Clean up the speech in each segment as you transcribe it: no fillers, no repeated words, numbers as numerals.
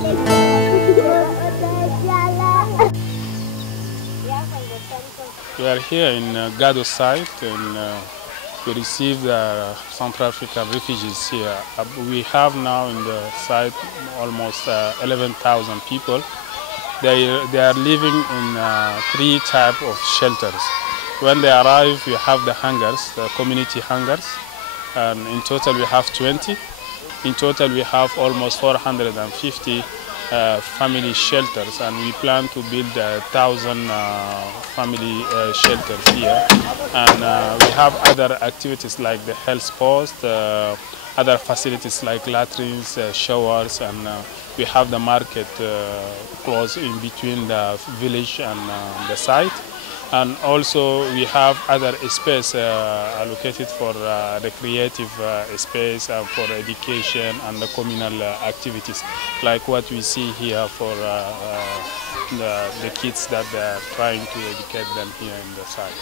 We are here in Gado site and we received Central African refugees here. We have now in the site almost 11,000 people. They are living in 3 types of shelters. When they arrive, we have the hangars, the community hangars, and in total we have 20. In total we have almost 450 family shelters, and we plan to build 1,000 family shelters here. And we have other activities like the health post, other facilities like latrines, showers, and we have the market close in between the village and the site. And also we have other space allocated for recreative space and for education and the communal activities, like what we see here for the kids that they are trying to educate them here in the site.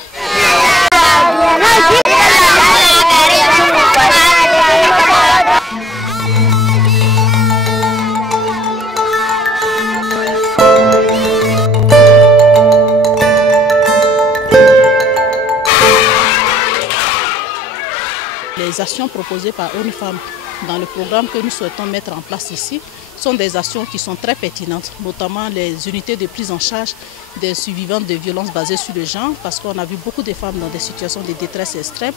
Les actions proposées par ONU Femmes dans le programme que nous souhaitons mettre en place ici sont des actions qui sont très pertinentes, notamment les unités de prise en charge des survivantes de violences basées sur le genre, parce qu'on a vu beaucoup de femmes dans des situations de détresse extrême,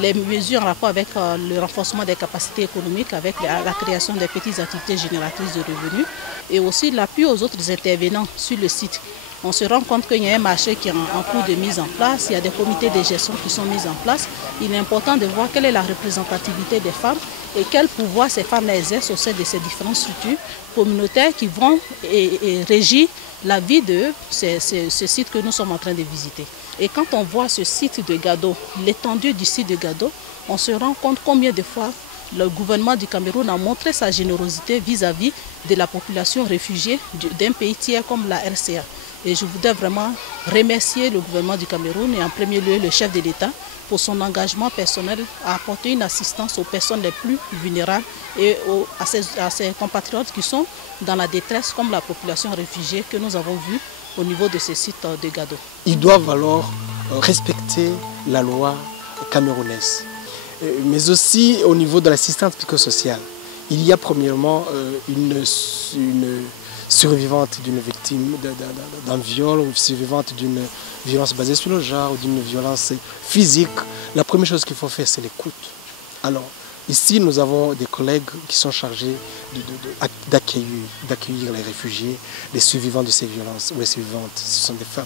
les mesures en rapport avec le renforcement des capacités économiques, avec la création des petites activités génératrices de revenus, et aussi l'appui aux autres intervenants sur le site. On se rend compte qu'il y a un marché qui est en cours de mise en place, il y a des comités de gestion qui sont mis en place. Il est important de voir quelle est la représentativité des femmes et quel pouvoir ces femmes exercent au sein de ces différentes structures communautaires qui vont régir la vie de ce site que nous sommes en train de visiter. Et quand on voit ce site de Gado, l'étendue du site de Gado, on se rend compte combien de fois le gouvernement du Cameroun a montré sa générosité vis-à-vis de la population réfugiée d'un pays tiers comme la RCA. Et je voudrais vraiment remercier le gouvernement du Cameroun et en premier lieu le chef de l'État pour son engagement personnel à apporter une assistance aux personnes les plus vulnérables et à ses compatriotes qui sont dans la détresse comme la population réfugiée que nous avons vue au niveau de ce site de Gado. Ils doivent alors respecter la loi camerounaise, mais aussi au niveau de l'assistance psychosociale. Il y a premièrement une survivante d'une victime d'un viol ou survivante d'une violence basée sur le genre ou d'une violence physique. La première chose qu'il faut faire, c'est l'écoute. Alors, ici, nous avons des collègues qui sont chargés d'accueillir les réfugiés, les survivants de ces violences ou les survivantes, ce sont des femmes.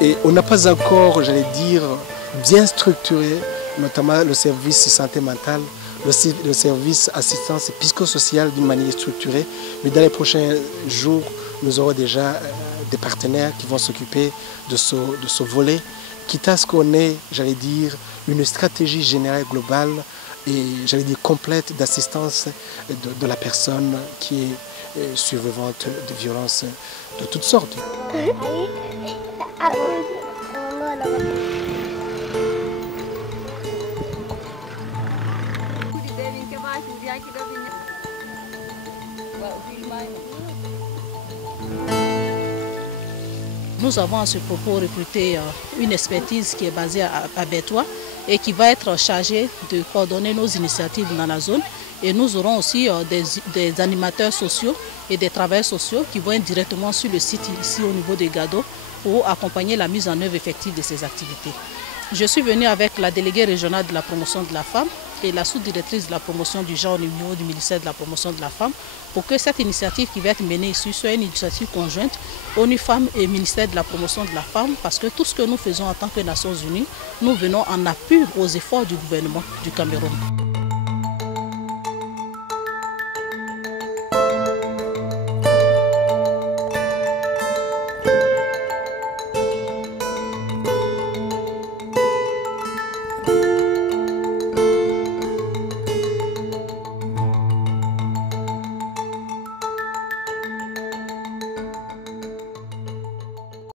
Et on n'a pas encore, j'allais dire, bien structuré, notamment le service santé mentale, le service assistance psychosociale d'une manière structurée. Mais dans les prochains jours, nous aurons déjà des partenaires qui vont s'occuper de ce volet, quitte à ce qu'on ait, j'allais dire, une stratégie générale globale et, j'allais dire, complète d'assistance de la personne qui est survivante de violences de toutes sortes. Nous avons à ce propos recruté une expertise qui est basée à Bétois et qui va être chargée de coordonner nos initiatives dans la zone. Et nous aurons aussi des animateurs sociaux et des travailleurs sociaux qui vont être directement sur le site ici au niveau de Gado pour accompagner la mise en œuvre effective de ces activités. Je suis venue avec la déléguée régionale de la promotion de la femme et la sous-directrice de la promotion du genre au niveau du ministère de la promotion de la femme pour que cette initiative qui va être menée ici soit une initiative conjointe ONU Femmes et ministère de la promotion de la femme, parce que tout ce que nous faisons en tant que Nations Unies, nous venons en appui aux efforts du gouvernement du Cameroun.